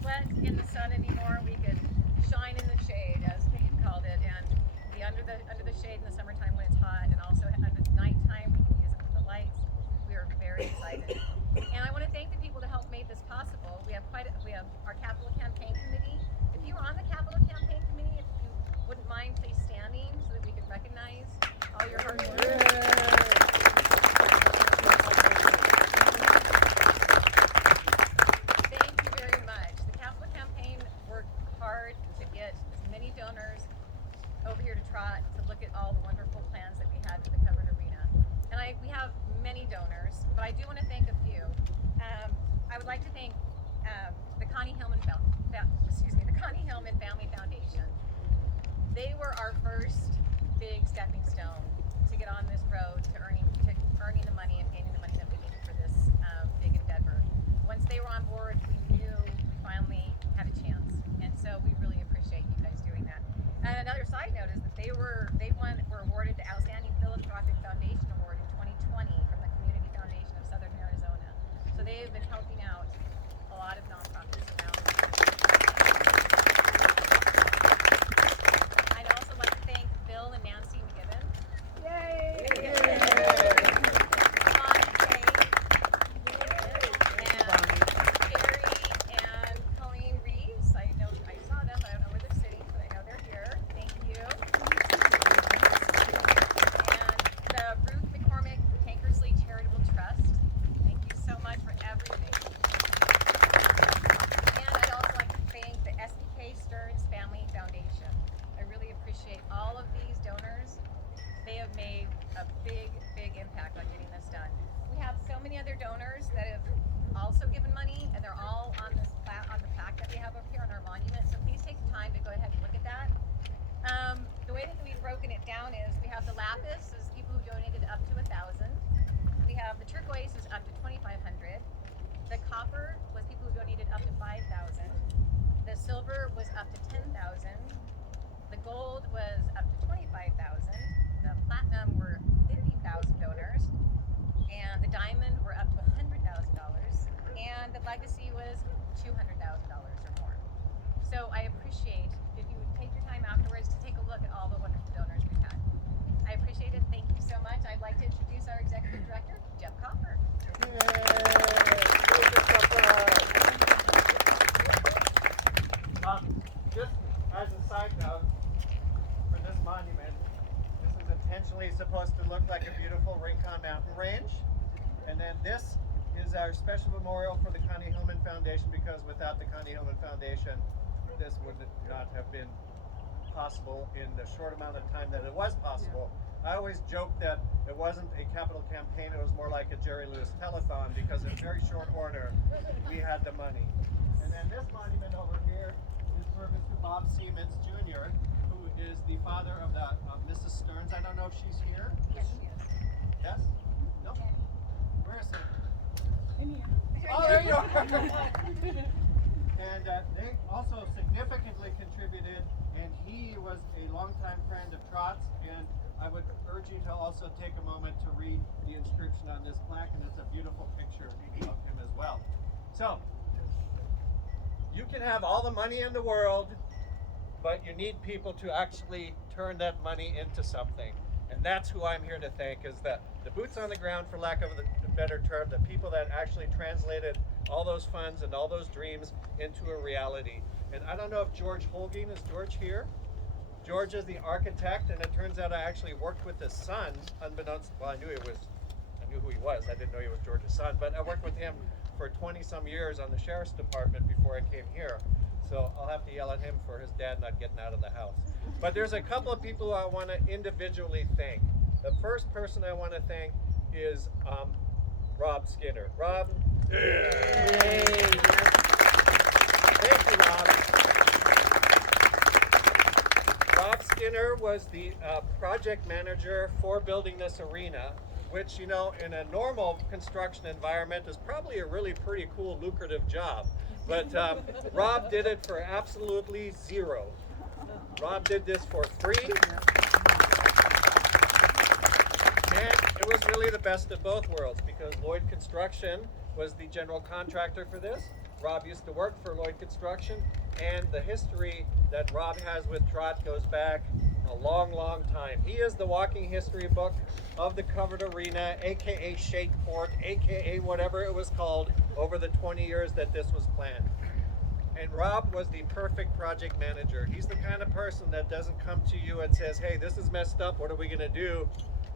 sweat in the sun anymore. We could shine in the shade, as Peyton called it, and be under the shade in the summertime when it's hot, and also at nighttime we can use it for the lights. We are very excited, and I want to thank the people that helped make this possible. We have our capital campaign committee. If you were on the capital campaign committee, if you wouldn't mind, please standing so that we can recognize all your hard work. Over here to Trot to look at all the wonderful plans that we have for the covered arena. And we have many donors, but I do want to thank a few. I would like to thank the Connie Hillman Family Foundation. They were our first big stepping stone to get on this road to earning the money and gaining the money that we needed for this big endeavor. Once they were on board, we knew we finally had a chance, and so we really appreciate you guys doing that. And another side note is that they were awarded the Outstanding Philanthropic Foundation Award in 2020 from the Community Foundation of Southern Arizona. So they have been helping out a lot of nonprofits around. I'd also like to thank Bill and Nancy McGibbon. Yay! Big impact on getting this done. We have so many other donors that have also given money, and they're all on the plaque that we have over here on our monument. So please take the time to go ahead and look at that. The way that we've broken it down is we have the lapis is people who donated up to 1,000. We have the turquoise is up to 2,500. The copper was people who donated up to 5,000. The silver was up to 10,000. The gold was up to 25,000. The platinum were 50,000 donors, and the diamond were up to $100,000, and the legacy was $200,000 or more. So I appreciate if you would take your time afterwards to take a look at all the wonderful donors we've had. I appreciate it. Thank you so much. I'd like to introduce our executive director, Jeff Copper. Just as a side note, for this monument, this is intentionally supposed to look like a beautiful Rincon mountain range. And then this is our special memorial for the Connie Hillman Foundation, because without the Connie Hillman Foundation, this would not have been possible in the short amount of time that it was possible. I always joke that it wasn't a capital campaign, it was more like a Jerry Lewis telethon, because in very short order, we had the money. And then this monument over here is for Mr. Bob Siemens Jr., who is the father of Mrs. Stearns. I don't know if she's here. Yes, she is. Yes? No? Where is she? In here. Oh, there you are. And they also significantly contributed, and he was a longtime friend of TROT'S, and I would urge you to also take a moment to read the inscription on this plaque, and it's a beautiful picture of him as well. So, you can have all the money in the world, but you need people to actually turn that money into something. And that's who I'm here to thank, is the boots on the ground, for lack of a better term, the people that actually translated all those funds and all those dreams into a reality. And I don't know if George Holguin, is George here? George is the architect, and it turns out I actually worked with his son, unbeknownst, well, I knew who he was, I didn't know he was George's son, but I worked with him for 20 some years on the sheriff's department before I came here. So I'll have to yell at him for his dad not getting out of the house. But there's a couple of people who I want to individually thank. The first person I want to thank is Rob Skinner. Rob? Yay! Thank you, Rob. Rob Skinner was the project manager for building this arena, which, you know, in a normal construction environment is probably a really pretty cool, lucrative job. But Rob did it for absolutely zero. Rob did this for free. And it was really the best of both worlds, because Lloyd Construction was the general contractor for this, Rob used to work for Lloyd Construction, and the history that Rob has with Trot goes back a long, long time. He is the walking history book of the covered arena, aka Shake Court, aka whatever it was called over the 20 years that this was planned. And Rob was the perfect project manager. He's the kind of person that doesn't come to you and says, hey, this is messed up, what are we gonna do?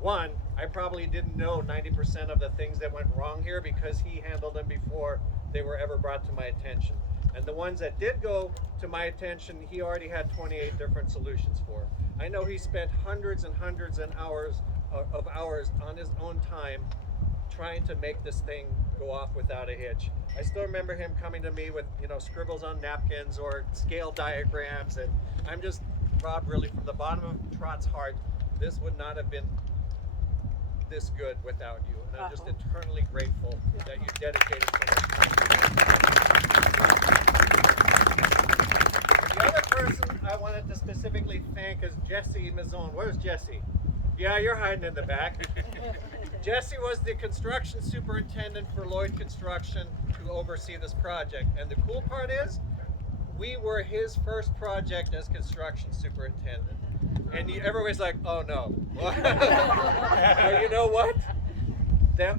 One, I probably didn't know 90% of the things that went wrong here because he handled them before they were ever brought to my attention. And the ones that did go to my attention, he already had 28 different solutions for. I know he spent hundreds and hundreds of hours on his own time trying to make this thing go off without a hitch. I still remember him coming to me with, scribbles on napkins or scale diagrams, and I'm just, Rob, really from the bottom of Trot's heart, this would not have been this good without you, and I'm just eternally grateful that you dedicated so much time to it. The other person I wanted to specifically thank is Jesse Mazzone. Where's Jesse? Yeah, you're hiding in the back. Jesse was the construction superintendent for Lloyd Construction to oversee this project, and the cool part is, we were his first project as construction superintendent. And everybody's like, oh no. But you know what?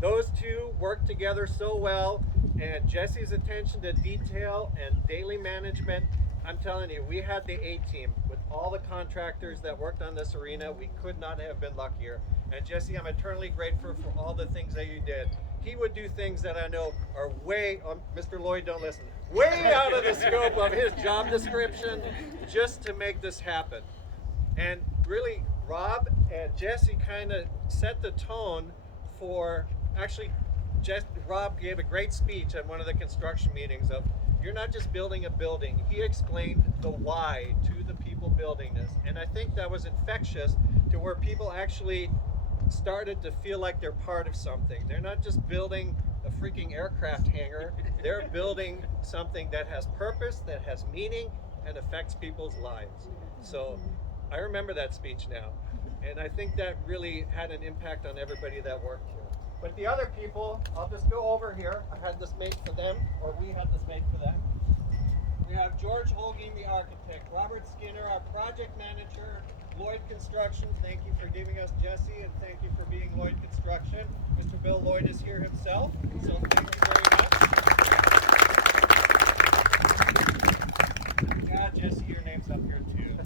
Those two worked together so well, and Jesse's attention to detail and daily management, I'm telling you, we had the A-team with all the contractors that worked on this arena. We could not have been luckier. And Jesse, I'm eternally grateful for all the things that you did. He would do things that I know are way, Mr. Lloyd, don't listen, way out of the scope of his job description just to make this happen. And really, Rob and Jesse kind of set the tone for, actually, Rob gave a great speech at one of the construction meetings of, you're not just building a building. He explained the why to the people building this. And I think that was infectious to where people actually started to feel like they're part of something. They're not just building a freaking aircraft hangar. They're building something that has purpose, that has meaning, and affects people's lives. So I remember that speech now. And I think that really had an impact on everybody that worked here. But the other people, I'll just go over here. I had this made for them, or we had this made for them. We have George Holguin, the architect, Robert Skinner, our project manager, Lloyd Construction. Thank you for giving us Jesse, and thank you for being Lloyd Construction. Mr. Bill Lloyd is here himself, so thank you very much. Yeah, Jesse, your name's up here too.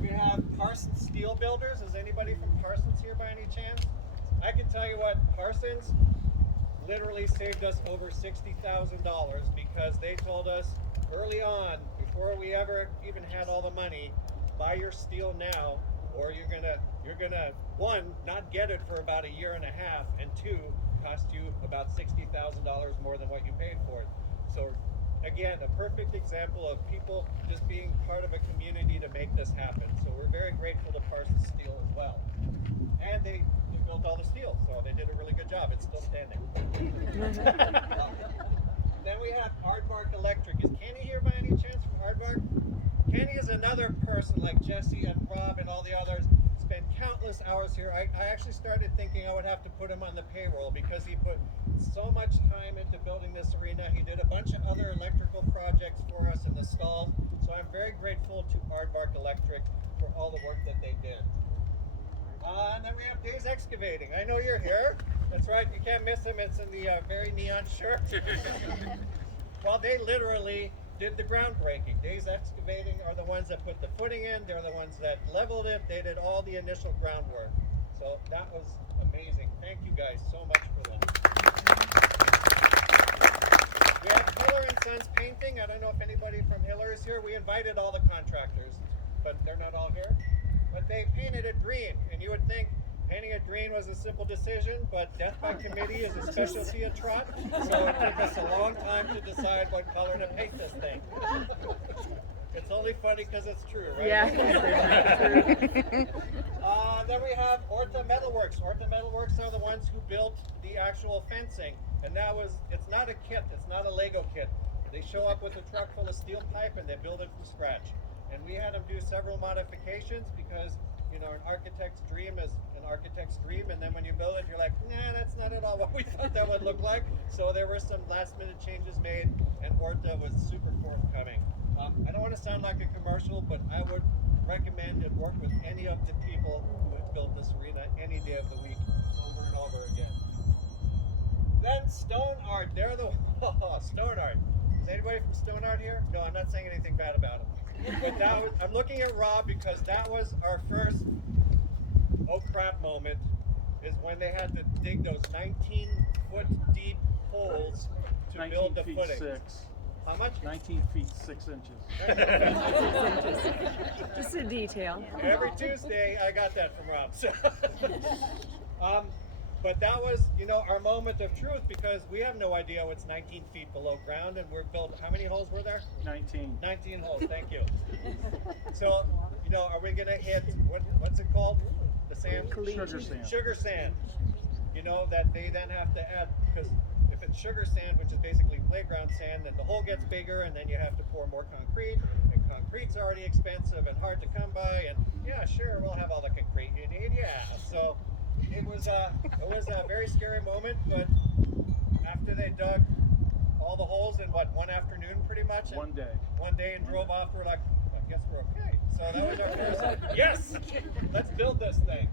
We have Parsons Steel Builders. Is anybody from Parsons here by any chance? I can tell you what, Parsons literally saved us over $60,000 because they told us early on, before we ever even had all the money, buy your steel now, or you're gonna one, not get it for about a year and a half, and two, cost you about $60,000 more than what you paid for it. So again, a perfect example of people just being part of a community to make this happen. So we're very grateful to Parsons Steel as well. And they built all the steel, so they did a really good job. It's still standing. Then we have Aardmark Electric. Is Connie here by any chance from Aardmark? Connie is another person like Jesse and Rob and all the others. Spent countless hours here. I actually started thinking I would have to put him on the payroll because he put so much time into building this arena. He did a bunch of other electrical projects for us in the stalls. So I'm very grateful to Aardmark Electric for all the work that they did. And then we have Days Excavating. I know you're here. That's right, you can't miss him. It's in the very neon shirt. Well, they literally did the groundbreaking. Days Excavating are the ones that put the footing in. They're the ones that leveled it. They did all the initial groundwork. So that was amazing. Thank you guys so much for that. We have Hiller and Sons Painting. I don't know if anybody from Hiller is here. We invited all the contractors, but they're not all here. But they painted it green, and you would think painting it green was a simple decision, but death by committee is a specialty at Trot, so it took us a long time to decide what color to paint this thing. It's only funny because it's true, right? Yeah. Then we have Ortha Metalworks. Ortha Metalworks are the ones who built the actual fencing, and it's not a kit, it's not a Lego kit. They show up with a truck full of steel pipe and they build it from scratch. And we had them do several modifications because, an architect's dream is an architect's dream, and then when you build it, you're like, nah, that's not not at all what we thought that would look like. So there were some last minute changes made, and Orta was super forthcoming. I don't want to sound like a commercial, but I would recommend and work with any of the people who have built this arena any day of the week, over and over again. Then Stone Art, they're the Stone Art. Is anybody from Stone Art here? No, I'm not saying anything bad about them. But that was, I'm looking at Rob because that was our first oh crap moment, is when they had to dig those 19-foot deep holes to build the 19 feet footing. 6. How much? 19 feet 6 inches. Just a detail. Every Tuesday, I got that from Rob. So, but that was, you know, our moment of truth, because we have no idea what's 19 feet below ground, and we're built. How many holes were there? 19. 19 holes. Thank you. So, you know, are we gonna hit what's it called? The sand? Sugar sand. Sugar sand. You know, that they then have to add, because if it's sugar sand, which is basically playground sand, then the hole gets bigger, and then you have to pour more concrete, and concrete's already expensive and hard to come by, and yeah, sure, we'll have all the concrete you need, yeah. So it was a very scary moment, but after they dug all the holes in one afternoon pretty much? One day. One day and drove off, we're like, I guess we're okay. So that was our first, yes, let's build this thing.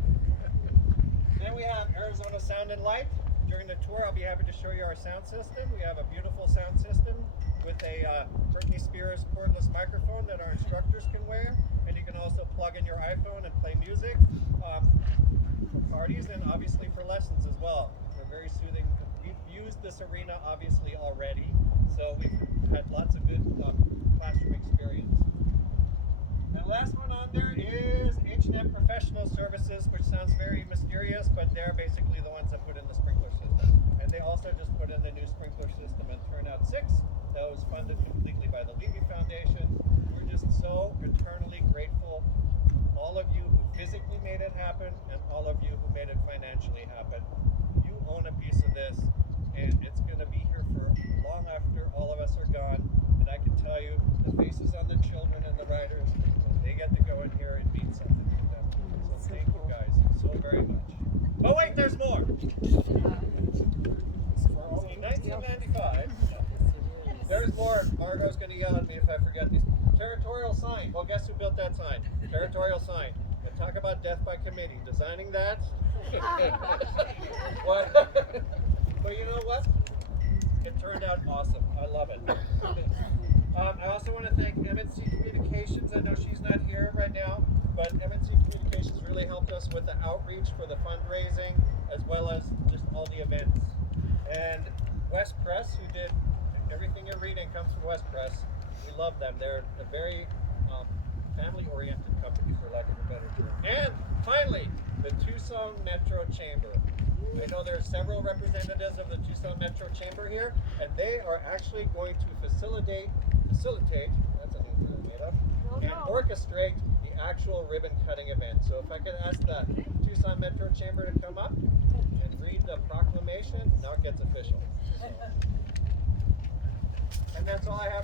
Then we have Arizona Sound and Light. During the tour, I'll be happy to show you our sound system. We have a beautiful sound system with a Britney Spears cordless microphone that our instructors can wear. And you can also plug in your iPhone and play music for parties and obviously for lessons as well. They're very soothing. We've used this arena obviously already, so we've had lots of good classroom experience. And last one on there is H&M Professional Services, which sounds very mysterious, but they're basically the ones that put in the sprinkler system. And they also just put in the new sprinkler system in Turnout 6 that was funded completely by the Levy Foundation. We're just so eternally grateful, all of you who physically made it happen and all of you who made it financially happen. You own a piece of this, and it's going to be here for long after all of us are gone. And I can tell you, the faces on the children and the riders, when they get to go in here, it means something to them. So thank you guys so very much. Oh wait, there's more. See, 1995. There's more. Margot's going to yell at me if I forget these. Territorial sign. Well, guess who built that sign? Territorial sign. And talk about death by committee. Designing that. What? But you know what? It turned out awesome. I love it. I also want to thank MNC Communications. I know she's not here right now, but MNC Communications really helped us with the outreach for the fundraising, as well as just all the events. And West Press, who did everything you're reading, comes from West Press. We love them. They're a very family-oriented company, for lack of a better term. And finally, the Tucson Metro Chamber. I know there are several representatives of the Tucson Metro Chamber here, and they are actually going to facilitate, that's a new word I made up, and orchestrate the actual ribbon cutting event. So if I could ask the Tucson Metro Chamber to come up and read the proclamation, now it gets official. So. And that's all I have.